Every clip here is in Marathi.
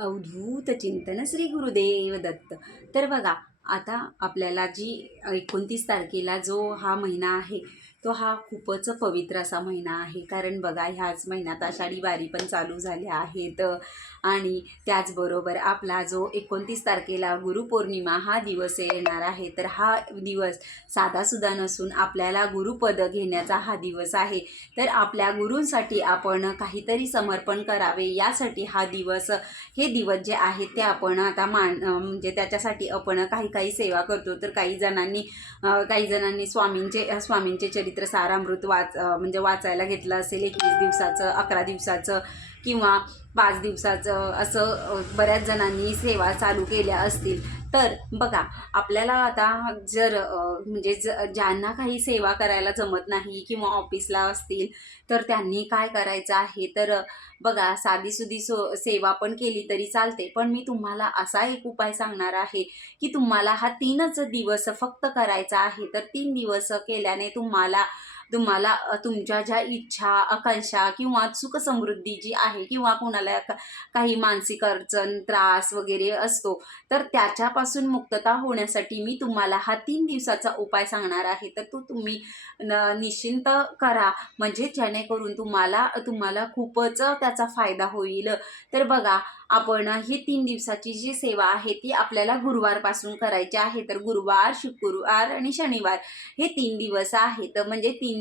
अवधूत चिंतन श्री गुरुदेव दत्त. तर बघा, आता आपल्याला जी 29 तारखेला जो हा महिना आहे तो हा खूपच पवित्र असा महिना आहे. कारण बघा, ह्याच महिन्यात आषाढी वारी पण चालू झाल्या आहेत आणि त्याचबरोबर आपला जो 29 तारखेला गुरुपौर्णिमा हा दिवस येणार आहे. तर हा दिवस साधासुद्धा नसून आपल्याला गुरुपद घेण्याचा हा दिवस आहे. तर आपल्या गुरूंसाठी आपण काहीतरी समर्पण करावे, यासाठी हा दिवस, हे दिवस जे आहेत ते आपण आता म्हणजे त्याच्यासाठी आपण काही काही सेवा करतो. तर काही जणांनी स्वामींचे चरित्र सारामृत म्हणजे वाचायला घेतलं असेल. 21 दिवसाचं, 11 दिवसाचं किंवा 5 दिवसाचं, असं बऱ्याच जणांनी सेवा चालू केल्या असतील. तर बघा, आपल्याला आता जर म्हणजे ज्यांना काही सेवा करायला जमत नाही किंवा ऑफिसला असतील, तर त्यांनी काय करायचं आहे, तर बघा, साधीसुधी सेवा पण केली तरी चालते. पण मी तुम्हाला असा एक उपाय सांगणार आहे की तुम्हाला हा 3च दिवस फक्त करायचा आहे. तर 3 दिवस केल्याने तुम्हाला तुमच्या ज्या इच्छा, आकांक्षा किंवा सुख समृद्धी जी आहे, किंवा कोणाला काही मानसिक अडचण, त्रास वगैरे असतो, तर त्याच्यापासून मुक्तता होण्यासाठी मी तुम्हाला हा 3 दिवसाचा उपाय सांगणार आहे. तर तो तुम्ही निश्चिंत करा, म्हणजे जेणेकरून तुम्हाला खूपच त्याचा फायदा होईल. तर बघा, आपण ही 3 दिवसाची जी सेवा आहे ती आपल्याला गुरुवारपासून करायची आहे. तर गुरुवार, शुक्रवार आणि शनिवार हे 3 दिवस आहेत. म्हणजे 3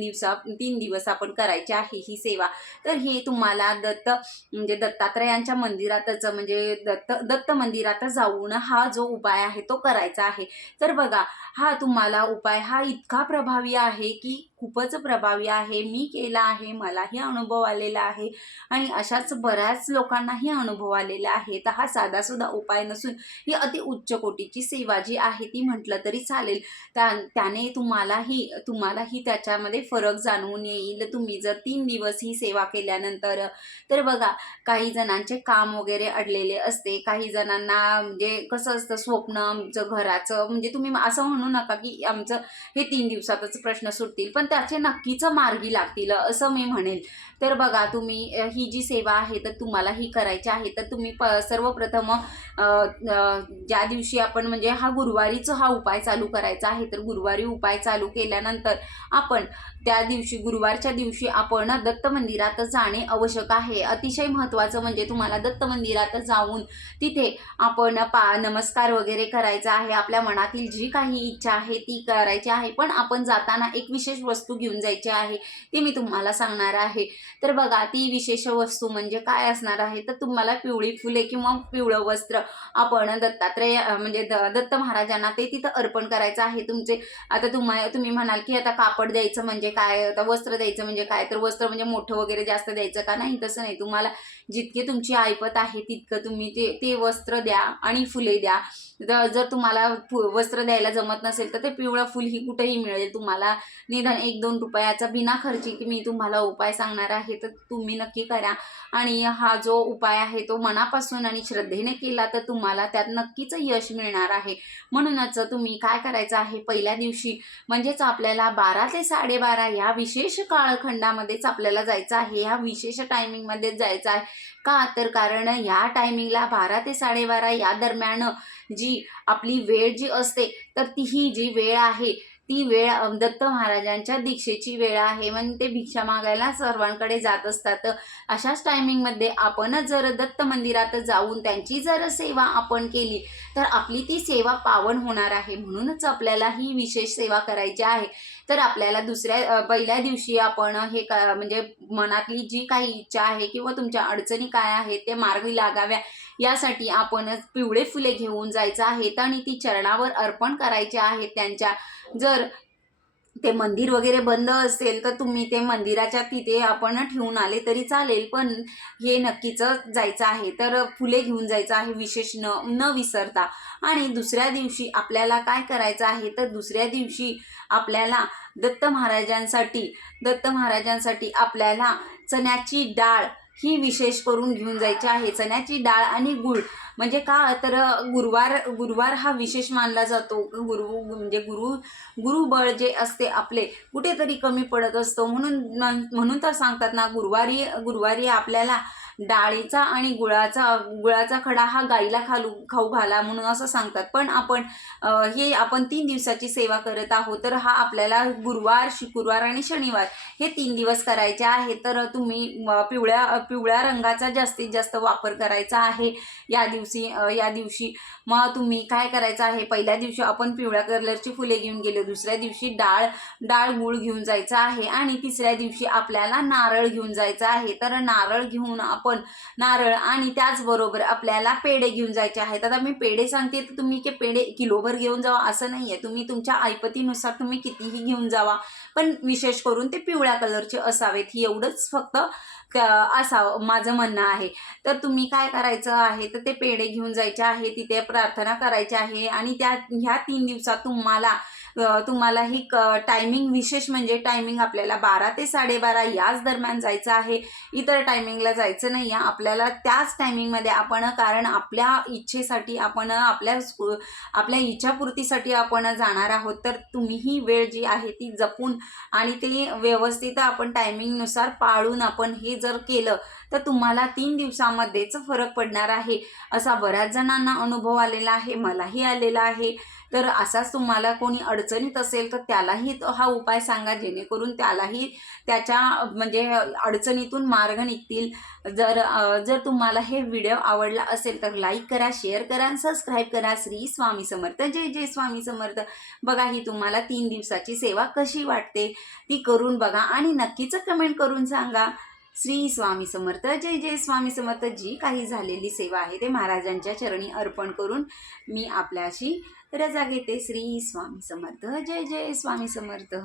दिवस आपण करायची आहे ही सेवा. तर हे तुम्हाला म्हणजे दत्तात्रयांच्या मंदिरातच, म्हणजे दत्त मंदिरात जाऊन हा जो उपाय आहे तो करायचा आहे. तर बघा, हा तुम्हाला उपाय हा इतका प्रभावी आहे की खूपच प्रभावी आहे. मी केला आहे, मलाही अनुभव आलेला आहे आणि अशाच बऱ्याच लोकांनाही अनुभव आलेला आहे. तर हा साधासुद्धा उपाय नसून ही अति उच्च कोटीची सेवा जी आहे ती म्हटलं तरी चालेल. त्याने तुम्हालाही त्याच्यामध्ये फरक जाणवून येईल. तुम्ही जर 3 दिवस ही सेवा केल्यानंतर, तर बघा, काही जणांचे काम वगैरे अडलेले असते, काही जणांना म्हणजे कसं असतं, स्वप्न आमचं घराचं, म्हणजे तुम्ही असं म्हणू नका की आमचं हे 3 दिवसातच प्रश्न सुटतील, पण त्याचे नक्कीच मार्गी लागतील असं मी म्हणेल. तर बघा, तुम्ही ही जी सेवा आहे तर तुम्हाला ही करायची आहे. तर तुम्ही सर्वप्रथम ज्या दिवशी आपण, म्हणजे हा गुरुवारीच हा उपाय चालू करायचा आहे. तर गुरुवारी उपाय चालू केल्यानंतर आपण त्या दिवशी, गुरुवारच्या दिवशी आपण दत्त मंदिरात जाणे आवश्यक आहे. अतिशय महत्त्वाचं म्हणजे तुम्हाला दत्त मंदिरात जाऊन तिथे आपण नमस्कार वगैरे करायचा आहे. आपल्या मनातील जी काही इच्छा आहे ती करायची आहे. पण आपण जाताना एक विशेष वस्तू घेऊन जायची आहे, ती मी तुम्हाला सांगणार आहे. तर बघा, ती विशेष वस्तू म्हणजे काय असणार आहे, तर तुम्हाला पिवळी फुले किंवा पिवळं वस्त्र आपण म्हणजे दत्त महाराजांना ते तिथं अर्पण करायचं आहे. आता तुम्ही म्हणाल की आता कापड द्यायचं म्हणजे काय, आता वस्त्र द्यायचं म्हणजे काय, तर वस्त्र म्हणजे मोठं वगैरे जास्त द्यायचं का, नाही, तसं नाही. तुम्हाला जितके तुमची ऐपत आहे तितकं तुम्ही ते वस्त्र द्या आणि फुले द्या. जर तुम्हाला वस्त्र द्यायला जमत नसेल तर ते पिवळं फुल ही कुठेही मिळेल तुम्हाला. निदान 1-2 रुपयाचा बिना खर्ची मी तुम्हाला उपाय सांगणार आहे. तर तुम्ही नक्की करा आणि हा जो उपाय आहे तो मनापासून आणि श्रद्धेने केला तर तुम्हाला त्यात नक्कीच यश मिळणार आहे. म्हणूनच तुम्ही काय करायचं आहे, पहिल्या दिवशी म्हणजेच आपल्याला 12 ते 12:30 या विशेष कालखंडामध्येच आपल्याला जायचं आहे. ह्या विशेष टायमिंगमध्येच जायचं आहे. का, तर कारण या टायमिंगला 12 ते 12:30 या दरम्यान जी आपली वेळ जी असते, तर ही जी वेळ आहे ती वेळ दत्त महाराजांच्या दीक्षेची वेळ आहे. म्हणजे ते भिक्षा मागायला सर्वांकडे जात असतात. अशाच टायमिंगमध्ये आपण जर दत्त मंदिरात जाऊन त्यांची जर सेवा आपण केली तर आपली ती सेवा पावन होणार आहे. म्हणूनच आपल्याला ही विशेष सेवा करायची आहे. तर आपल्याला पहिल्या दिवशी आपण म्हणजे मनातली जी काही इच्छा आहे किंवा तुमच्या अडचणी काय आहेत ते मार्गी लागाव्या, यासाठी आपण पिवळे फुले घेऊन जायचं आहेत आणि ती चरणावर अर्पण करायची आहेत त्यांच्या. जर ते मंदिर वगैरे बंद असेल तर तुम्ही ते मंदिराच्या तिथे आपण ठेवून आले तरी चालेल, पण हे नक्कीच जायचं आहे. तर फुले घेऊन जायचं आहे विशेष न विसरता. आणि दुसऱ्या दिवशी आपल्याला काय करायचं आहे, तर दुसऱ्या दिवशी आपल्याला दत्त महाराजांसाठी आपल्याला चण्याची डाळ ही विशेष करून घेऊन जायची आहे. चण्याची डाळ आणि गूळ. म्हणजे का, तर गुरुवार हा विशेष मानला जातो. म्हणजे गुरुबळ जे असते आपले कुठेतरी कमी पडत असतो. म्हणून तर सांगतात ना, गुरुवारी आपल्याला डाळीचा आणि गुळाचा खडा हा गाईला खाऊ घाला म्हणून असं सांगतात. पण आपण आपण 3 दिवसाची सेवा करत आहोत, तर हा आपल्याला गुरुवार, शुक्रवार आणि शनिवार हे 3 दिवस करायचे आहे. तर तुम्ही पिवळ्या रंगाचा जास्तीत जास्त वापर करायचा आहे या दिवशी. मग तुम्ही काय करायचं आहे, पहिल्या दिवशी आपण पिवळ्या कलरची फुले घेऊन गेलो, दुसऱ्या दिवशी डाळ गूळ घेऊन जायचं आहे आणि तिसऱ्या दिवशी आपल्याला नारळ घेऊन जायचं आहे. तर नारळ घेऊन आपण नारळ आणि त्याचबरोबर आपल्याला पेढे घेऊन जायचे आहेत. आता मी पेढे सांगते, तर तुम्ही पेढे किलोभर घेऊन जावा असं नाही आहे. तुम्ही तुमच्या ऐपतीनुसार तुम्ही कितीही घेऊन जावा, पण विशेष करून ते पिवळ्या कलरचे असावेत, ही एवढंच फक्त असावं माझं म्हणणं आहे. तर तुम्ही काय करायचं आहे, तर ते पेढे घेऊन जायचे आहे, तिथे प्रार्थना करायची आहे आणि ह्या 3 दिवसात तुम्हाला ही टायमिंग विशेष म्हणजे टायमिंग आपल्याला 12 ते 12:30 याच दरम्यान जायचं आहे. इतर टायमिंगला जायचं नाही आहे आपल्याला. त्याच टायमिंगमध्ये आपण, कारण आपल्या इच्छेसाठी आपण आपल्या इच्छापूर्तीसाठी आपण जाणार आहोत. तर तुम्ही ही वेळ जी आहे ती जपून आणि ते व्यवस्थित आपण टायमिंगनुसार पाळून आपण हे जर केलं तर तुम्हाला 3 दिवसामध्येच फरक पडणार आहे. असा बऱ्याच जणांना अनुभव आलेला आहे, मलाही आलेला आहे. तर असाच तुम्हाला कोणी अडचणीत असेल तर त्यालाही हा उपाय सांगा, जेणेकरून त्यालाही त्याच्या म्हणजे अडचणीतून मार्ग निघतील. जर तुम्हाला हे व्हिडिओ आवडला असेल तर लाईक करा, शेअर करा आणि सबस्क्राईब करा. श्री स्वामी समर्थ. जय जय स्वामी समर्थ. बघा ही तुम्हाला 3 दिवसाची सेवा कशी वाटते ती करून बघा आणि नक्कीच कमेंट करून सांगा. श्री स्वामी समर्थ. जय जय स्वामी समर्थ. जी काही झालेली सेवा आहे ते महाराजांच्या चरणी अर्पण करून मी आपल्याशी रजा घेते. श्री स्वामी समर्थ. जय जय स्वामी समर्थ.